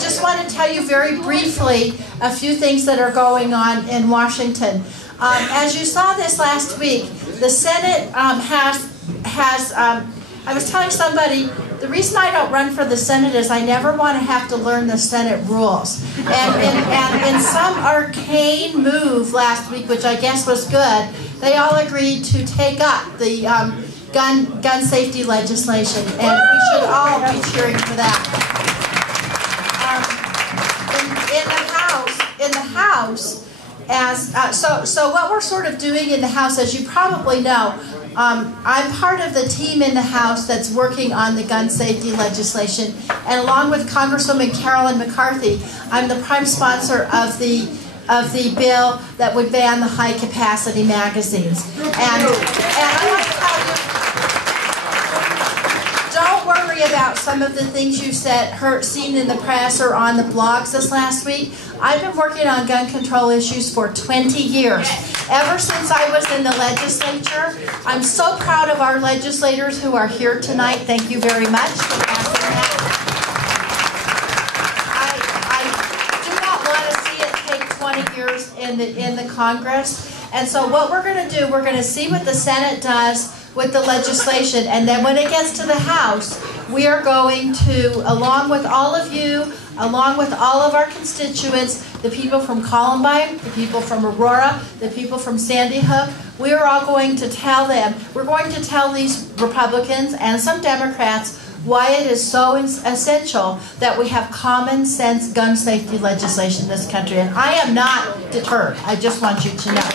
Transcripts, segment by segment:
just want to tell you very briefly a few things that are going on in Washington. As you saw this last week, the Senate I was telling somebody, the reason I don't run for the Senate is I never want to have to learn the Senate rules. And in some arcane move last week, which I guess was good, they all agreed to take up the gun safety legislation, and we should all be cheering for that. In the House, so what we're sort of doing in the House, as you probably know, I'm part of the team in the House that's working on the gun safety legislation, and along with Congresswoman Carolyn McCarthy, I'm the prime sponsor of the bill that would ban the high-capacity magazines. And I want to tell you, don't worry about some of the things you've seen in the press or on the blogs this last week. I've been working on gun control issues for 20 years. Ever since I was in the legislature, I'm so proud of our legislators who are here tonight. Thank you very much for passing that. I do not want to see it take 20 years in the Congress. And so what we're going to do, we're going to see what the Senate does with the legislation, and then when it gets to the House, we are going to, along with all of you, along with all of our constituents, the people from Columbine, the people from Aurora, the people from Sandy Hook, we are all going to tell them, we're going to tell these Republicans and some Democrats why it is so essential that we have common sense gun safety legislation in this country. And I am not deterred. I just want you to know. The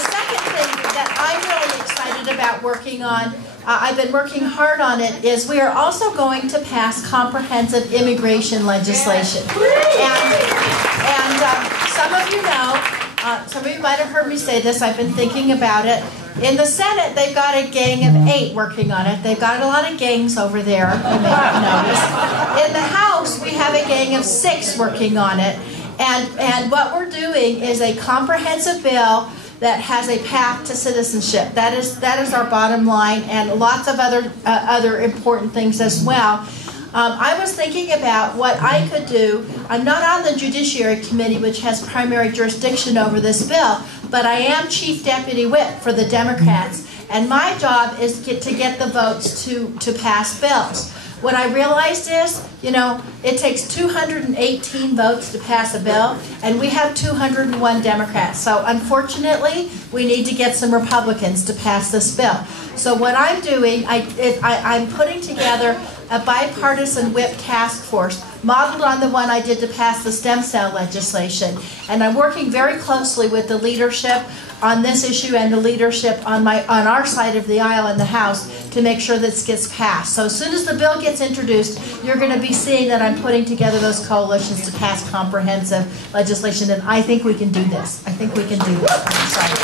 second thing that I'm really excited about working on, I've been working hard on it, is we are also going to pass comprehensive immigration legislation. And some of you know, some of you might have heard me say this, I've been thinking about it. In the Senate, they've got a gang of 8 working on it. They've got a lot of gangs over there, you may have noticed. In the House, we have a gang of 6 working on it. And what we're doing is a comprehensive bill that has a path to citizenship. That is our bottom line, and lots of other important things as well. I was thinking about what I could do. I'm not on the Judiciary Committee, which has primary jurisdiction over this bill, but I am Chief Deputy Whip for the Democrats, and my job is to get the votes to pass bills. What I realized is, you know, it takes 218 votes to pass a bill, and we have 201 Democrats. So unfortunately, we need to get some Republicans to pass this bill. So what I'm doing, I'm putting together a bipartisan whip task force modeled on the one I did to pass the stem cell legislation. And I'm working very closely with the leadership on this issue and the leadership on our side of the aisle in the House to make sure this gets passed. So as soon as the bill gets introduced, you're going to be seeing that I'm putting together those coalitions to pass comprehensive legislation, and I think we can do this. I think we can do this. I'm excited.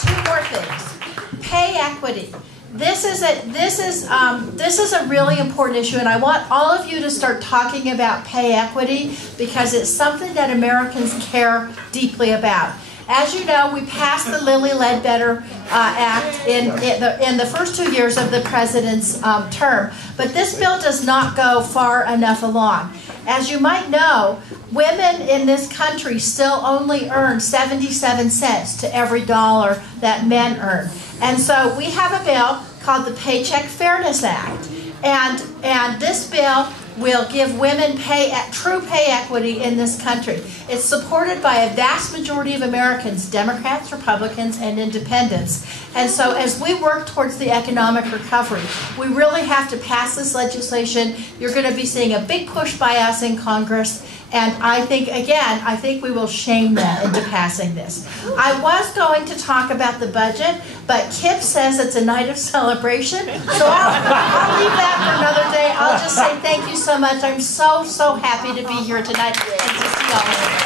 Two more things. Pay equity. This is a really important issue, and I want all of you to start talking about pay equity because it's something that Americans care deeply about. As you know, we passed the Lilly Ledbetter Act in the first 2 years of the president's term, but this bill does not go far enough along. As you might know, women in this country still only earn 77 cents to every dollar that men earn. And so we have a bill called the Paycheck Fairness Act. And this bill will give women true pay equity in this country. It's supported by a vast majority of Americans, Democrats, Republicans, and independents. And so as we work towards the economic recovery, we really have to pass this legislation. You're going to be seeing a big push by us in Congress. And I think, again, I think we will shame them into passing this. I was going to talk about the budget, but Kip says it's a night of celebration, so I'll leave that for another day. I'll just say thank you so much. I'm so, so happy to be here tonight and to see all of you.